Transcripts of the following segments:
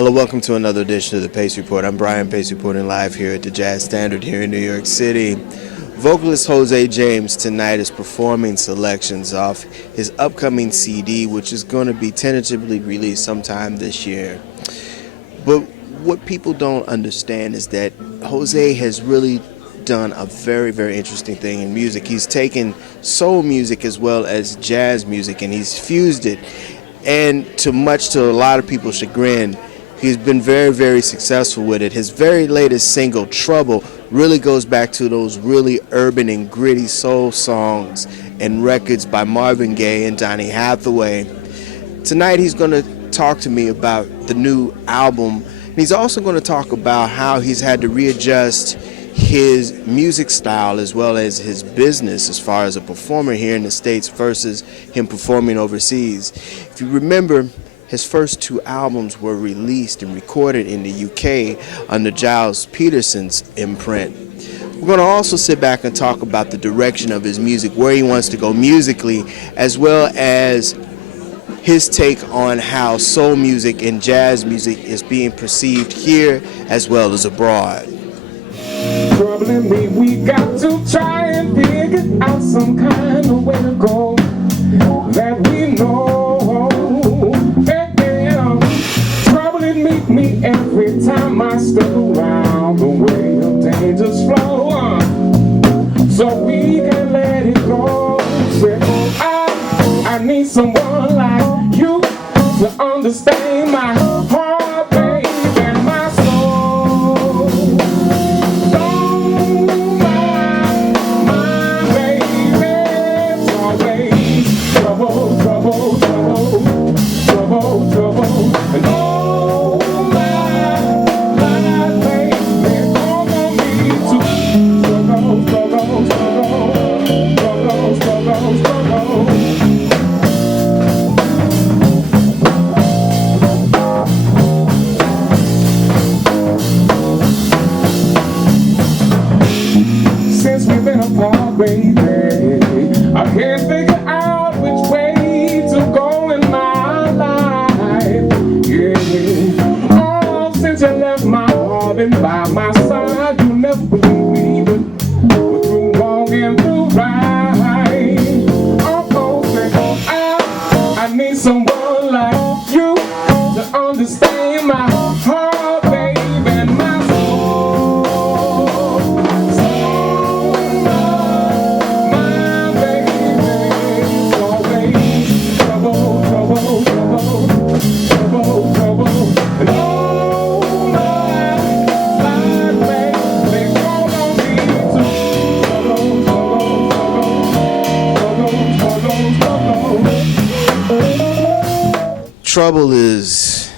Hello, welcome to another edition of the Pace Report. I'm Brian, Pace reporting live here at the Jazz Standard here in New York City. Vocalist Jose James tonight is performing selections off his upcoming CD, which is going to be tentatively released sometime this year. But what people don't understand is that Jose has really done a very, very interesting thing in music. He's taken soul music as well as jazz music, and he's fused it. And to a lot of people's chagrin, he's been very, very successful with it. His very latest single, Trouble, really goes back to those really urban and gritty soul songs and records by Marvin Gaye and Donny Hathaway. Tonight he's going to talk to me about the new album. And he's also going to talk about how he's had to readjust his music style as well as his business as far as a performer here in the States versus him performing overseas. If you remember, his first two albums were released and recorded in the UK under Giles Peterson's imprint. We're going to also sit back and talk about the direction of his music, where he wants to go musically, as well as his take on how soul music and jazz music is being perceived here as well as abroad. Trouble in me, we got to try and figure out some kind of way to go that we know. Trouble in me every time I step around the way of danger's flow, so we can let it go. Say, oh, I need someone like you to understand my heart, baby, and my soul. Don't mind my baby, it's always trouble, trouble, trouble, trouble, trouble, and oh my baby, all on me too. Struggle, struggle, struggle, struggle, struggle, struggle. Since we've been apart, baby, I can't figure out which way to go in my life. Yeah. Oh, since you left my heart and by my side, you never believed me, but we're through wrong and through right. Oh, say, I need someone like you to understand my heart, baby, and my soul. So my baby, it's always trouble, trouble, trouble, trouble, trouble, and oh my baby, call on me too. Trouble, trouble, trouble, trouble, trouble. Trouble is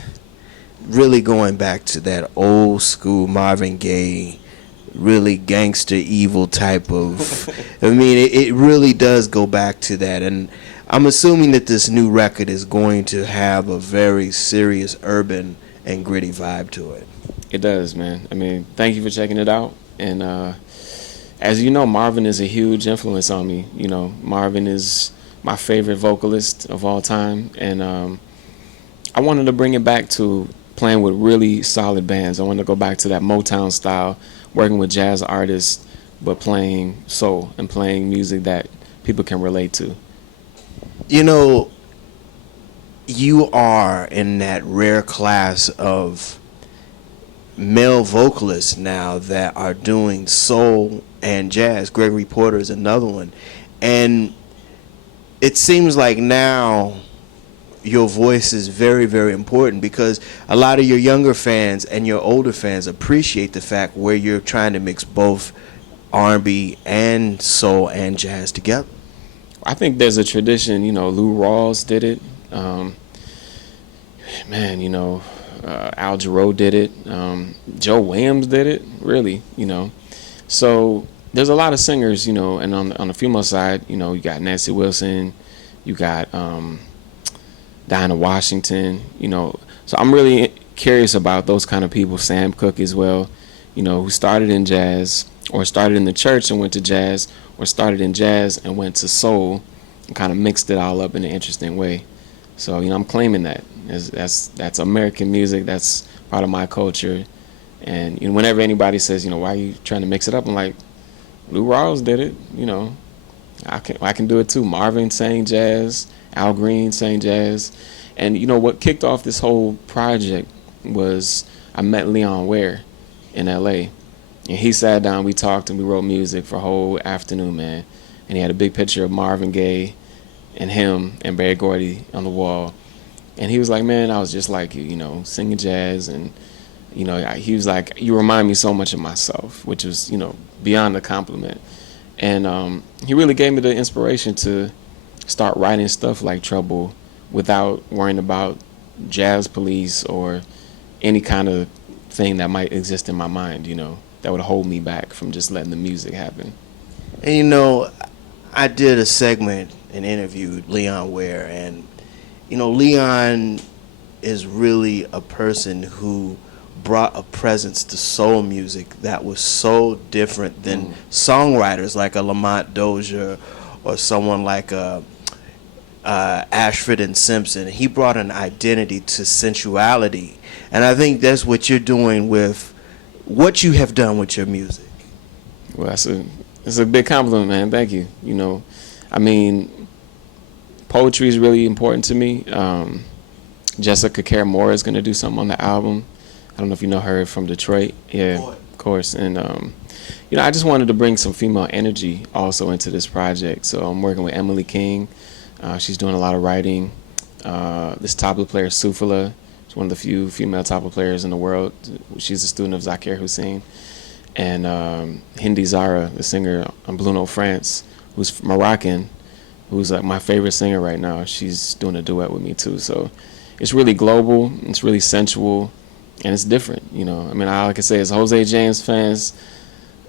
really going back to that old school Marvin Gaye, really gangster evil type of, I mean, it really does go back to that. And I'm assuming that this new record is going to have a very serious urban and gritty vibe to it. It does, man. I mean, thank you for checking it out. And as you know, Marvin is a huge influence on me. You know, Marvin is my favorite vocalist of all time. And I wanted to bring it back to playing with really solid bands. I wanted to go back to that Motown style, working with jazz artists, but playing soul and playing music that people can relate to. You know, you are in that rare class of male vocalists now that are doing soul and jazz. Gregory Porter is another one. And it seems like now your voice is very, very important, because a lot of your younger fans and your older fans appreciate the fact where you're trying to mix both R&B and soul and jazz together. I think there's a tradition, you know, Lou Rawls did it. Al Jarreau did it. Joe Williams did it, really, you know. So there's a lot of singers, you know, and on the female side, you know, you got Nancy Wilson, you got Dinah Washington, you know. So I'm really curious about those kind of people. Sam Cooke as well, you know, who started in jazz or started in the church and went to jazz, or started in jazz and went to soul and kind of mixed it all up in an interesting way. So, you know, I'm claiming that. That's American music. That's part of my culture. And whenever anybody says, why are you trying to mix it up? I'm like, Lou Rawls did it. I can do it too. Marvin sang jazz. Al Green sang jazz. And what kicked off this whole project was I met Leon Ware in L.A. And he sat down, we talked, and we wrote music for a whole afternoon, man. And he had a big picture of Marvin Gaye and him and Berry Gordy on the wall. And he was like, man, I was just like you, singing jazz. And, he was like, you remind me so much of myself, which was, beyond a compliment. And he really gave me the inspiration to start writing stuff like Trouble without worrying about jazz police or any kind of thing that might exist in my mind, that would hold me back from just letting the music happen. And I did a segment and interviewed Leon Ware, and Leon is really a person who brought a presence to soul music that was so different than songwriters like a Lamont Dozier or someone like Ashford and Simpson. He brought an identity to sensuality, and I think that's what you're doing with what you have done with your music. Well, it's a big compliment, man. Thank you. Poetry is really important to me. Jessica Care Moore is going to do something on the album. I don't know if you know her from Detroit. Yeah, of course. And, I just wanted to bring some female energy also into this project. So I'm working with Emily King. She's doing a lot of writing. This tabla player, Soulful, is one of the few female tabla players in the world. She's a student of Zakir Hussein. And Hindi Zara, the singer on Blue Note France, who's Moroccan, who's like my favorite singer right now. She's doing a duet with me too. So it's really global, it's really sensual, and it's different. All I can say is Jose James fans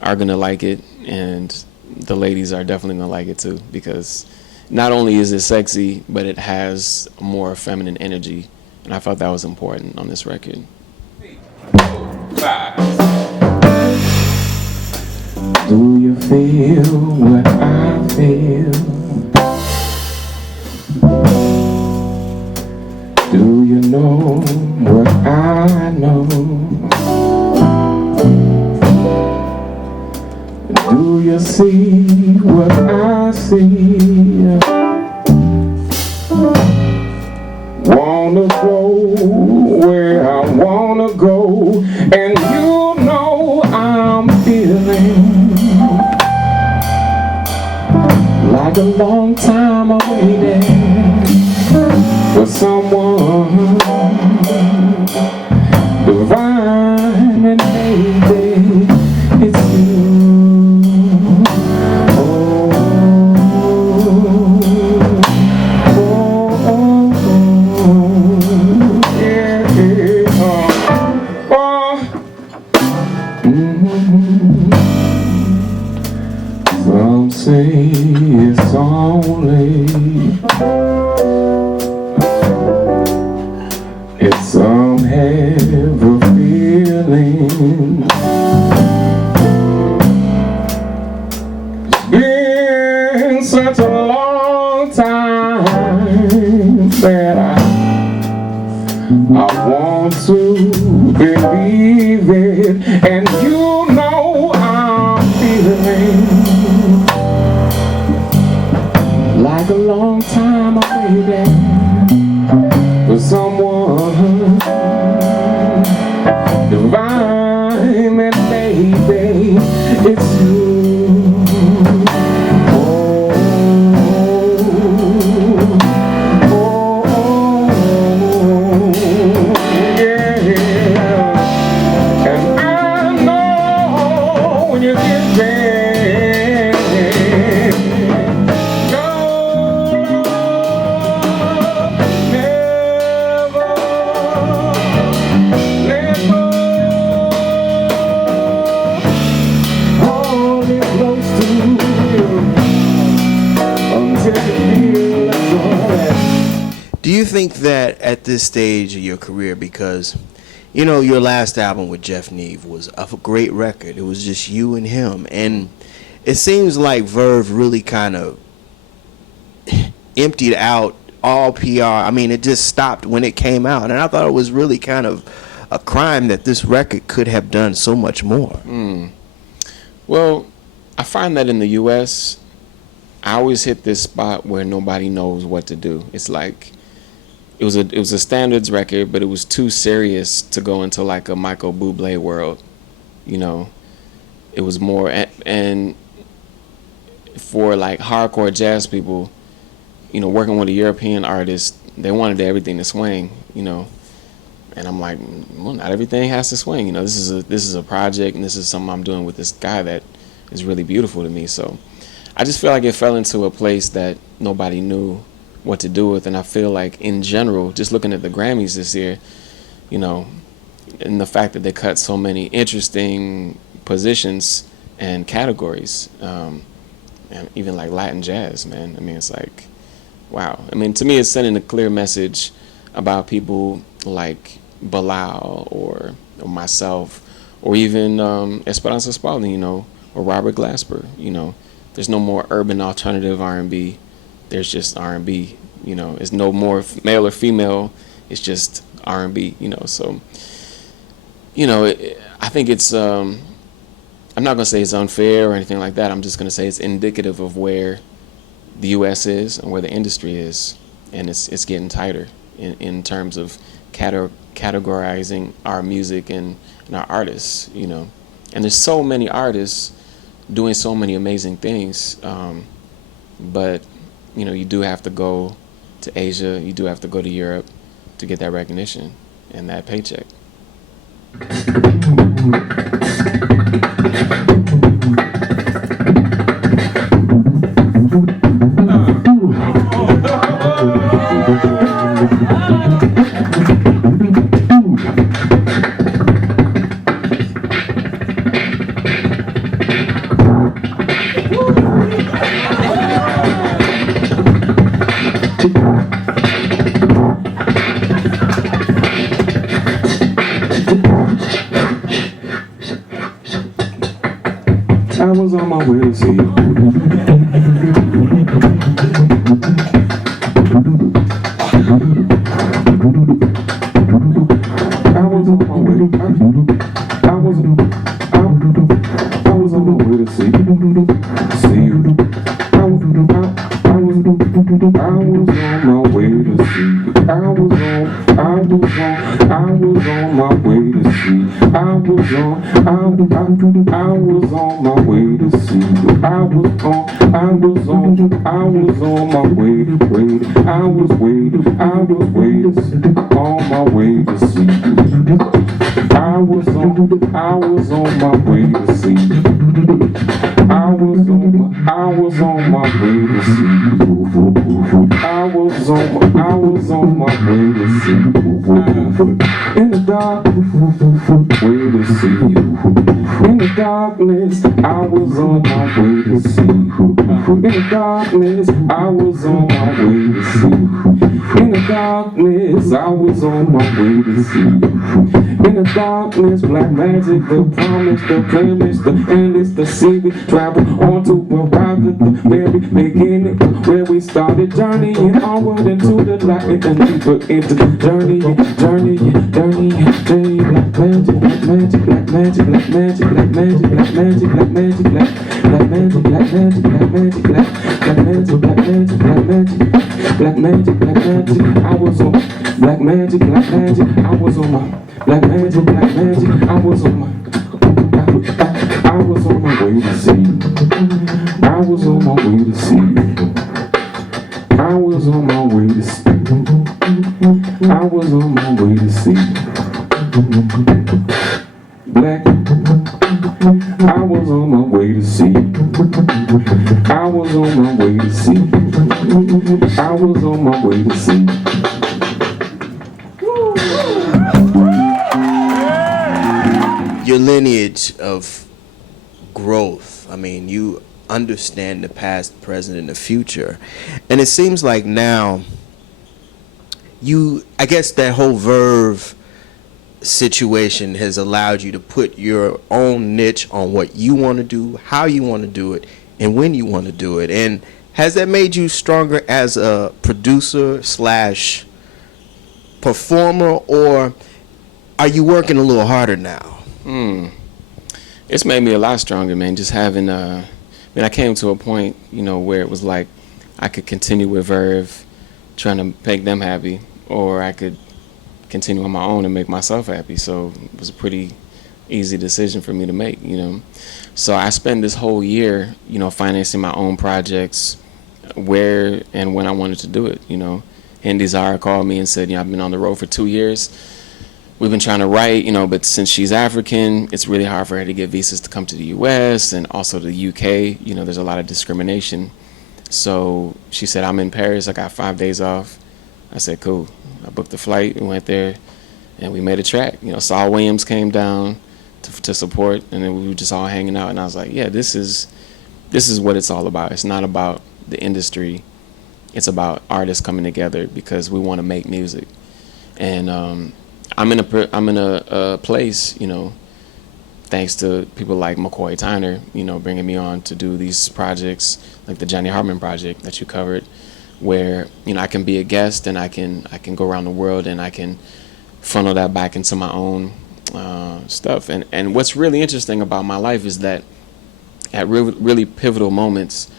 are gonna like it, and the ladies are definitely gonna like it too, because not only is it sexy, but it has a more feminine energy, and I felt that was important on this record. 5. Do you feel what I feel? Do you know what I know? Do you see what I see? Wanna go where I wanna go, and I'm feeling like a long time I waited for someone divine, and maybe it's you. Some say it's some have a feeling. It's been such a long time that I want to believe it, and I'm feeling like a long time I waited for someone divine, and maybe it's you. Do you think that at this stage of your career, because your last album with Jeff Neve was a great record, it was just you and him, and it seems like Verve really kind of emptied out all PR. I mean, it just stopped when it came out, and I thought it was really kind of a crime that this record could have done so much more. Well, I find that in the U.S., I always hit this spot where nobody knows what to do. It's like it was a standards record, but it was too serious to go into like a Michael Bublé world. You know, it was more, and for like hardcore jazz people, you know, working with a European artist, they wanted everything to swing, you know. And I'm like, well, not everything has to swing. You know, this is a project, and this is something I'm doing with this guy that is really beautiful to me. So I just feel like it fell into a place that nobody knew what to do with. And I feel like in general, just looking at the Grammys this year, you know, and the fact that they cut so many interesting positions and categories, and even like Latin jazz, man. I mean, it's like, wow. I mean, to me, it's sending a clear message about people like Bilal or myself, or even Esperanza Spalding, you know, or Robert Glasper. You know, there's no more urban alternative R&B. There's just R&B. You know, it's no more male or female. It's just R&B. You know, so you know, I think it's. I'm not gonna say it's unfair or anything like that. I'm just gonna say it's indicative of where the U.S. is and where the industry is, and it's getting tighter in terms of categorizing our music and our artists, you know. And there's so many artists doing so many amazing things, but you know, you do have to go to Asia, you do have to go to Europe to get that recognition and that paycheck. I was on my way to see you. I was on my way. I was on my way to see you. I was on my way to see you. I was on my way to see you. I was on my way to see you. I was on my way to wait. I was waiting on my way to see you. I was on my way to see you. I was on my way to see you. I was on my way to see you. In the dark, way to see you. In the darkness, I was on my way to see you. In the darkness, I was on my way to see you. In the darkness, I was on my way to see you. In the darkness, black magic, the promise, the blemish, the endless, the secret, travel on to arrive at the very beginning, where we started journeying onward into the light and deeper into the journey, black magic, black magic, black magic, black magic, black magic, black magic, black magic, black magic, black magic, black magic, black magic, black magic, black magic, black magic, black magic. I was on black magic, black magic. I was on my black magic, black magic. I was on my way to see you. I was on my way to see you. I was on my way to see you. I was on my way to see you. Black. I was on my way to see you. I was on my way to see you. I was on my way to see you. Your lineage of growth, I mean, you understand the past, the present, and the future. And it seems like now, I guess that whole Verve situation has allowed you to put your own niche on what you want to do, how you want to do it, and when you want to do it. And Has that made you stronger as a producer slash performer, or are you working a little harder now? It's made me a lot stronger, man. Just having, I came to a point, where it was like I could continue with Verve, trying to make them happy, or I could continue on my own and make myself happy. So it was a pretty easy decision for me to make, So I spent this whole year, financing my own projects, where and when I wanted to do it, Hindi Zara called me and said, I've been on the road for 2 years. We've been trying to write, but since she's African, it's really hard for her to get visas to come to the U.S. and also to the UK. There's a lot of discrimination. So she said, I'm in Paris. I got 5 days off. I said, cool. I booked the flight and went there, and we made a track. Saul Williams came down to support, and then we were just all hanging out. And I was like, yeah, this is what it's all about. It's not about the industry. It's about artists coming together because we want to make music. And I'm in a place, thanks to people like McCoy Tyner, bringing me on to do these projects like the Johnny Hartman project that you covered, where I can be a guest and I can go around the world and I can funnel that back into my own stuff. And what's really interesting about my life is that at really pivotal moments,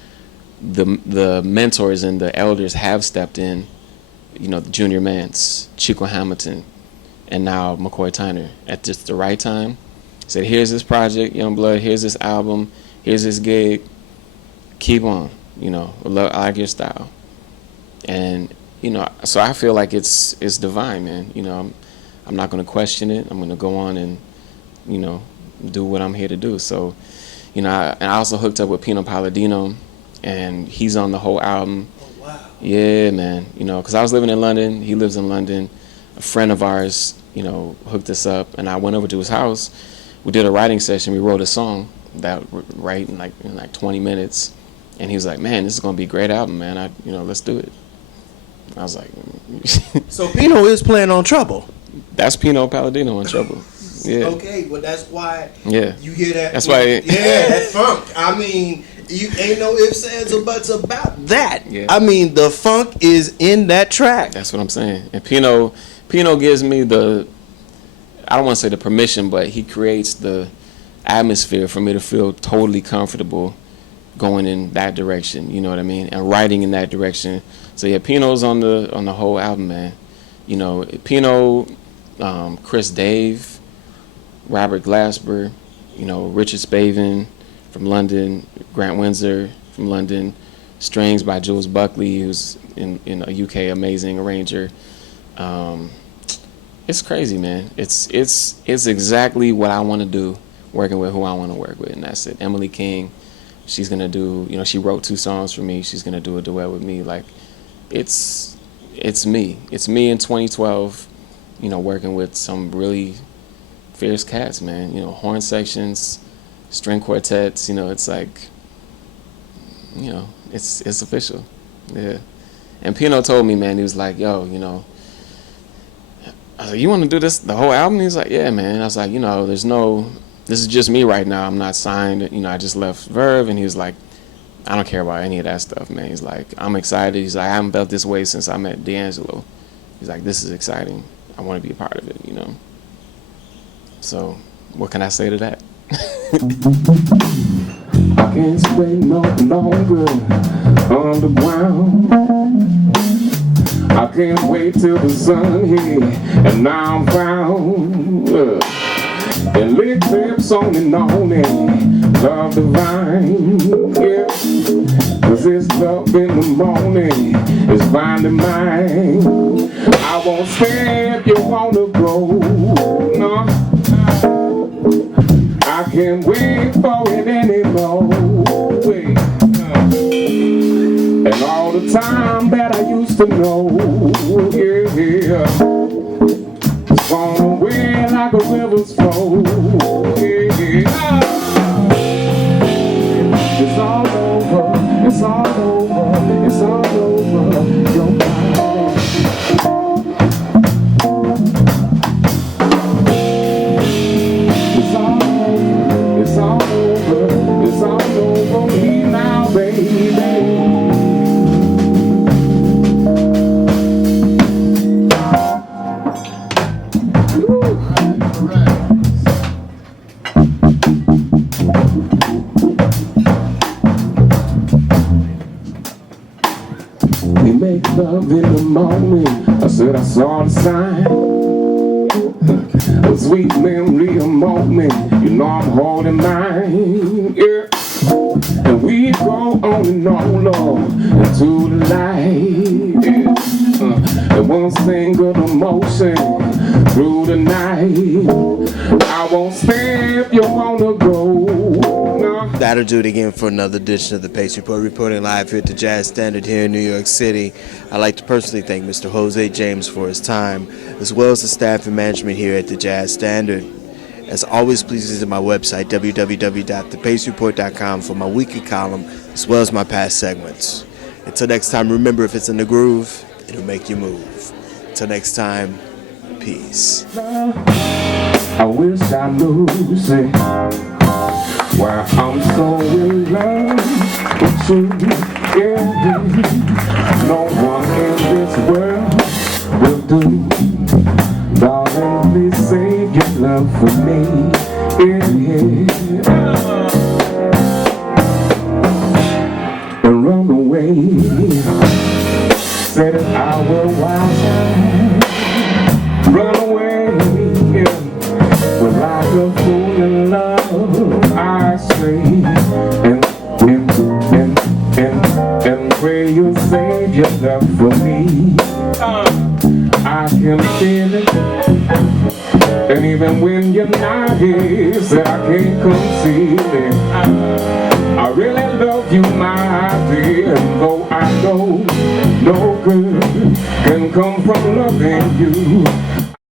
the mentors and the elders have stepped in, the Junior Mance, Chico Hamilton, and now McCoy Tyner at just the right time. Said, here's this project, Young Blood, here's this album, here's this gig, keep on, I like your style. And, so I feel like it's divine, man. I'm not going to question it. I'm going to go on and, do what I'm here to do. So, and I also hooked up with Pino Palladino, and he's on the whole album. Oh, wow. Yeah, man. Because I was living in London. He lives in London. A friend of ours, hooked us up, and I went over to his house. We did a writing session. We wrote a song that write in like 20 minutes, and he was like, "Man, this is gonna be a great album, man. Let's do it." I was like, So Pino is playing on Trouble. "That's Pino Palladino on Trouble." Yeah. Okay, well that's why. Yeah. You hear that? That's why. Yeah, that funk. I mean, you ain't no ifs, ands, or buts about that. Yeah. I mean, the funk is in that track. That's what I'm saying. And Pino gives me I don't want to say the permission, but he creates the atmosphere for me to feel totally comfortable going in that direction, you know what I mean, and writing in that direction. So yeah, Pino's on the whole album, man. Pino, Chris Dave, Robert Glasper, Richard Spavin from London, Grant Windsor from London, strings by Jules Buckley, who's in a UK amazing arranger. It's crazy, man. It's exactly what I want to do, working with who I want to work with, and that's it. Emily King, she's gonna do, she wrote 2 songs for me. She's gonna do a duet with me. Like, it's me. It's me in 2012, working with some really fierce cats, man. Horn sections, string quartets. It's like, it's official. Yeah. And Pino told me, man, he was like, yo, I was like, you want to do this, the whole album? He was like, yeah, man. I was like, this is just me right now. I'm not signed. I just left Verve. And he was like, I don't care about any of that stuff, man. He's like, I'm excited. He's like, I haven't felt this way since I met D'Angelo. He's like, this is exciting. I want to be a part of it, So what can I say to that? I can't stay no longer underground. I can't wait till the sun hit, and now I'm found. And lick lips on and on it, love divine, yeah. 'Cause it's love in the morning, it's finding mine. I won't stay if you wanna go, no. I can't wait for it anymore, wait. And all the time that I used to know, yeah, it's gone away like a river's flow, yeah. It's all over, it's all over, it's all over your body. It's all over, it's all over, it's all over me now, baby. morning, I said I saw the sign. A sweet memory of moment, you know I'm holding mine, yeah. And we go on and on, Lord, into the light, yeah. And one single emotion through the night. I won't stay if you wanna go. No. That'll do it again for another edition of the Pace Report, reporting live here at the Jazz Standard here in New York City. I'd like to personally thank Mr. Jose James for his time, as well as the staff and management here at the Jazz Standard. As always, please visit my website, www.thepacereport.com, for my weekly column, as well as my past segments. Until next time, remember, if it's in the groove, it'll make you move. Until next time, peace. I wish I knew, say, why I'm so in love with you, yeah. No one in this world will do. Darling, please save your love for me, yeah. And run away, say that I will watch out. Run away, yeah. But like a fool in love, I say, and pray you'll save your love for me. I can feel it, and even when you're not here, said I can't conceal it. I really love you, my dear, and though I know no good can come from loving you,